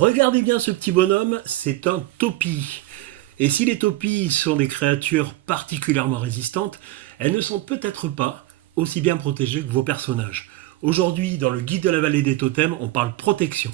Regardez bien ce petit bonhomme, c'est un topi. Et si les topis sont des créatures particulièrement résistantes, elles ne sont peut-être pas aussi bien protégées que vos personnages. Aujourd'hui, dans le guide de la vallée des totems, on parle protection.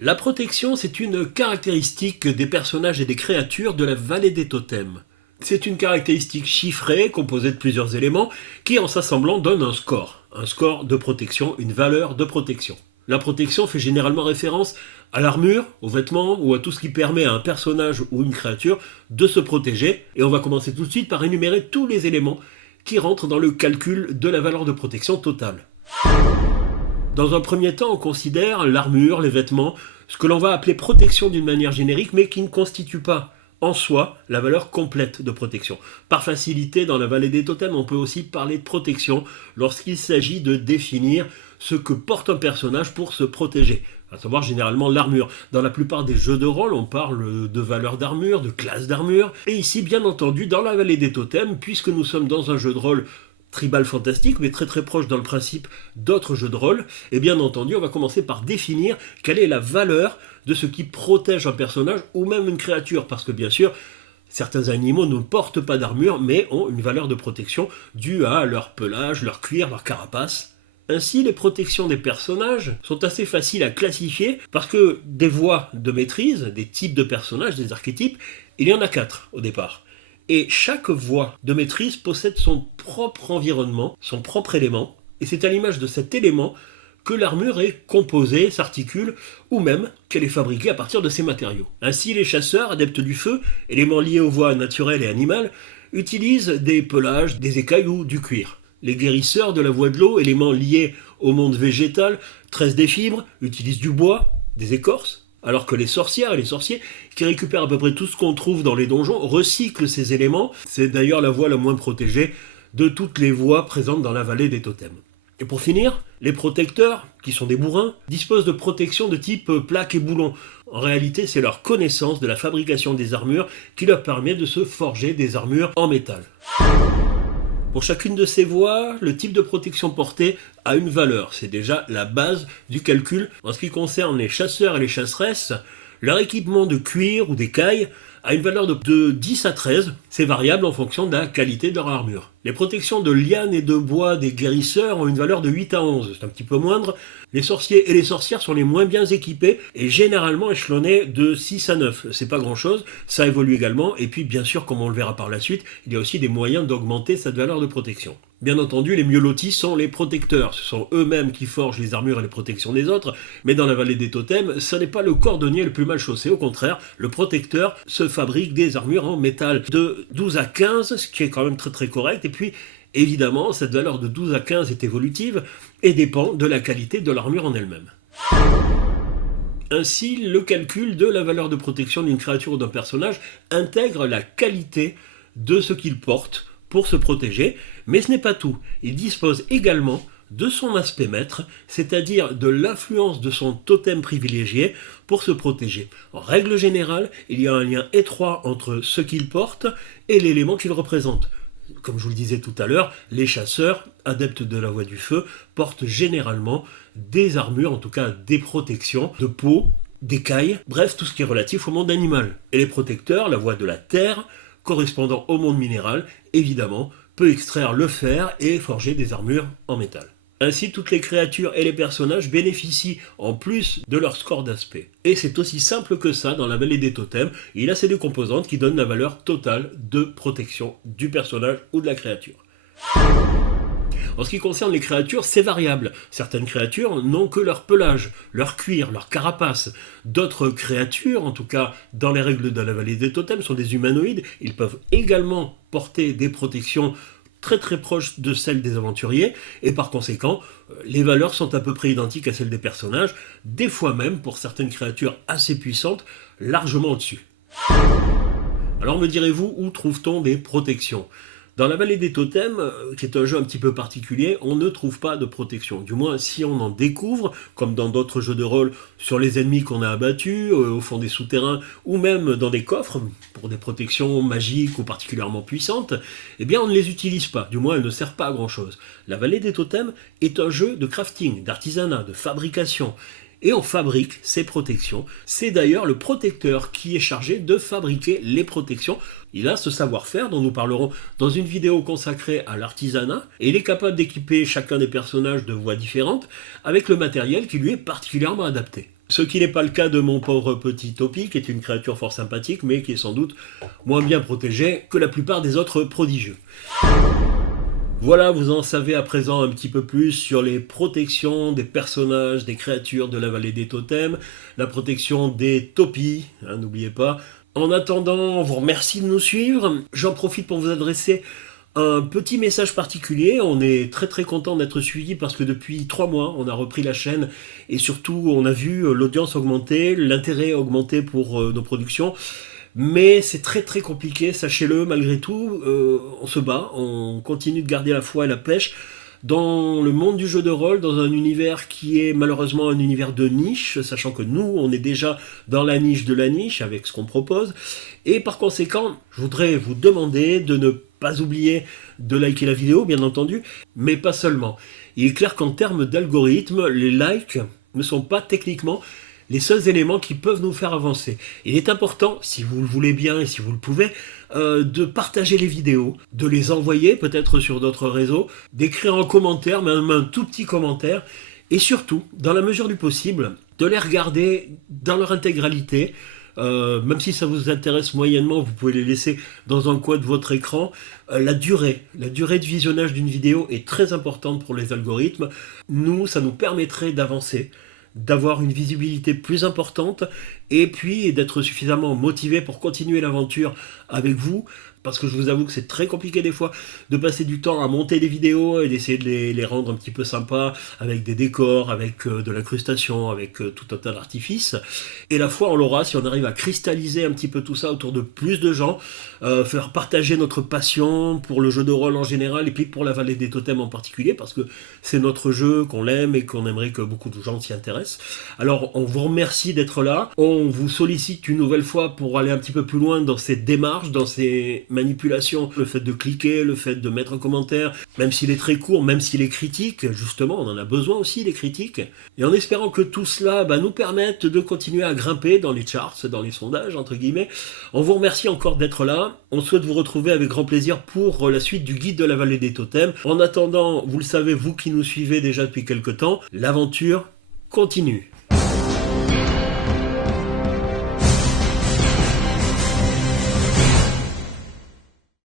La protection, c'est une caractéristique des personnages et des créatures de la vallée des totems. C'est une caractéristique chiffrée, composée de plusieurs éléments, qui en s'assemblant donne un score. Un score de protection, une valeur de protection. La protection fait généralement référence à l'armure, aux vêtements ou à tout ce qui permet à un personnage ou une créature de se protéger. Et on va commencer tout de suite par énumérer tous les éléments qui rentrent dans le calcul de la valeur de protection totale. Dans un premier temps, on considère l'armure, les vêtements, ce que l'on va appeler protection d'une manière générique, mais qui ne constitue pas en soi la valeur complète de protection. Par facilité, dans la vallée des totems, on peut aussi parler de protection lorsqu'il s'agit de définir ce que porte un personnage pour se protéger, à savoir généralement l'armure. Dans la plupart des jeux de rôle, on parle de valeur d'armure, de classe d'armure, et ici, bien entendu, dans la vallée des totems, puisque nous sommes dans un jeu de rôle tribal fantastique, mais très très proche dans le principe d'autres jeux de rôle, et bien entendu, on va commencer par définir quelle est la valeur de ce qui protège un personnage ou même une créature, parce que bien sûr, certains animaux ne portent pas d'armure, mais ont une valeur de protection due à leur pelage, leur cuir, leur carapace. Ainsi, les protections des personnages sont assez faciles à classifier, parce que des voies de maîtrise, des types de personnages, des archétypes, il y en a 4 au départ. Et chaque voie de maîtrise possède son propre environnement, son propre élément, et c'est à l'image de cet élément que l'armure est composée, s'articule, ou même qu'elle est fabriquée à partir de ces matériaux. Ainsi, les chasseurs, adeptes du feu, éléments liés aux voies naturelles et animales, utilisent des pelages, des écailles ou du cuir. Les guérisseurs de la voie de l'eau, éléments liés au monde végétal, tressent des fibres, utilisent du bois, des écorces, alors que les sorcières et les sorciers, qui récupèrent à peu près tout ce qu'on trouve dans les donjons, recyclent ces éléments. C'est d'ailleurs la voie la moins protégée de toutes les voies présentes dans la vallée des totems. Et pour finir, les protecteurs, qui sont des bourrins, disposent de protections de type plaque et boulon. En réalité, c'est leur connaissance de la fabrication des armures qui leur permet de se forger des armures en métal. Pour chacune de ces voies, le type de protection portée a une valeur. C'est déjà la base du calcul. En ce qui concerne les chasseurs et les chasseresses, leur équipement de cuir ou d'écaille a une valeur de 10 à 13. C'est variable en fonction de la qualité de leur armure. Les protections de liane et de bois des guérisseurs ont une valeur de 8 à 11. C'est un petit peu moindre. Les sorciers et les sorcières sont les moins bien équipés et généralement échelonnés de 6 à 9. C'est pas grand chose, ça évolue également. Et puis bien sûr, comme on le verra par la suite, il y a aussi des moyens d'augmenter cette valeur de protection. Bien entendu, les mieux lotis sont les protecteurs. Ce sont eux-mêmes qui forgent les armures et les protections des autres. Mais dans la vallée des totems, ce n'est pas le cordonnier le plus mal chaussé. Au contraire, le protecteur se fabrique des armures en métal de 12 à 15, ce qui est quand même très très correct. Et puis, évidemment, cette valeur de 12 à 15 est évolutive et dépend de la qualité de l'armure en elle-même. Ainsi, le calcul de la valeur de protection d'une créature ou d'un personnage intègre la qualité de ce qu'il porte pour se protéger, mais ce n'est pas tout. Il dispose également de son aspect maître, c'est-à-dire de l'influence de son totem privilégié pour se protéger. En règle générale, il y a un lien étroit entre ce qu'il porte et l'élément qu'il représente. Comme je vous le disais tout à l'heure, les chasseurs, adeptes de la voie du feu, portent généralement des armures, en tout cas des protections de peau, d'écailles, bref, tout ce qui est relatif au monde animal. Et les protecteurs, la voie de la terre, correspondant au monde minéral, évidemment, peut extraire le fer et forger des armures en métal. Ainsi, toutes les créatures et les personnages bénéficient en plus de leur score d'aspect. Et c'est aussi simple que ça dans la vallée des totems. Il a ces deux composantes qui donnent la valeur totale de protection du personnage ou de la créature. En ce qui concerne les créatures, c'est variable. Certaines créatures n'ont que leur pelage, leur cuir, leur carapace. D'autres créatures, en tout cas dans les règles de la vallée des totems, sont des humanoïdes. Ils peuvent également porter des protections très très proches de celles des aventuriers, et par conséquent, les valeurs sont à peu près identiques à celles des personnages, des fois même, pour certaines créatures assez puissantes, largement au-dessus. Alors me direz-vous, où trouve-t-on des protections ? Dans la vallée des totems, qui est un jeu un petit peu particulier, on ne trouve pas de protection. Du moins, si on en découvre, comme dans d'autres jeux de rôle, sur les ennemis qu'on a abattus, au fond des souterrains, ou même dans des coffres, pour des protections magiques ou particulièrement puissantes, eh bien on ne les utilise pas. Du moins, elles ne servent pas à grand chose. La vallée des totems est un jeu de crafting, d'artisanat, de fabrication. Et on fabrique ces protections. C'est d'ailleurs le protecteur qui est chargé de fabriquer les protections. Il a ce savoir-faire dont nous parlerons dans une vidéo consacrée à l'artisanat, et il est capable d'équiper chacun des personnages de voies différentes avec le matériel qui lui est particulièrement adapté. Ce qui n'est pas le cas de mon pauvre petit Topi, qui est une créature fort sympathique, mais qui est sans doute moins bien protégée que la plupart des autres prodigieux. Voilà, vous en savez à présent un petit peu plus sur les protections des personnages, des créatures de la vallée des totems, la protection des topis, n'oubliez pas. En attendant, on vous remercie de nous suivre. J'en profite pour vous adresser un petit message particulier. On est très content d'être suivi parce que depuis 3 mois, on a repris la chaîne et surtout, on a vu l'audience augmenter, l'intérêt augmenter pour nos productions. Mais c'est très compliqué, sachez-le, malgré tout, on se bat, on continue de garder la foi et la pêche dans le monde du jeu de rôle, dans un univers qui est malheureusement un univers de niche, sachant que nous, on est déjà dans la niche de la niche avec ce qu'on propose, et par conséquent, je voudrais vous demander de ne pas oublier de liker la vidéo, bien entendu, mais pas seulement. Il est clair qu'en termes d'algorithme, les likes ne sont pas techniquement les seuls éléments qui peuvent nous faire avancer. Il est important, si vous le voulez bien et si vous le pouvez, de partager les vidéos, de les envoyer peut-être sur d'autres réseaux, d'écrire en commentaire, même un tout petit commentaire, et surtout, dans la mesure du possible, de les regarder dans leur intégralité. Même si ça vous intéresse moyennement, vous pouvez les laisser dans un coin de votre écran. La durée de visionnage d'une vidéo est très importante pour les algorithmes. Nous, ça nous permettrait d'avancer, d'avoir une visibilité plus importante et puis d'être suffisamment motivé pour continuer l'aventure avec vous, parce que je vous avoue que c'est très compliqué des fois de passer du temps à monter des vidéos et d'essayer de les rendre un petit peu sympas avec des décors, avec de l'incrustation, avec tout un tas d'artifices. Et la foi on l'aura si on arrive à cristalliser un petit peu tout ça autour de plus de gens, faire partager notre passion pour le jeu de rôle en général et puis pour la vallée des totems en particulier, parce que c'est notre jeu, qu'on l'aime et qu'on aimerait que beaucoup de gens s'y intéressent. Alors on vous remercie d'être là, on vous sollicite une nouvelle fois pour aller un petit peu plus loin dans ces démarches, dans ces manipulation, le fait de cliquer, le fait de mettre un commentaire, même s'il est très court, même s'il est critique, justement, on en a besoin aussi, les critiques, et en espérant que tout cela nous permette de continuer à grimper dans les charts, dans les sondages, entre guillemets. On vous remercie encore d'être là, on souhaite vous retrouver avec grand plaisir pour la suite du guide de la vallée des totems. En attendant, vous le savez, vous qui nous suivez déjà depuis quelque temps, l'aventure continue.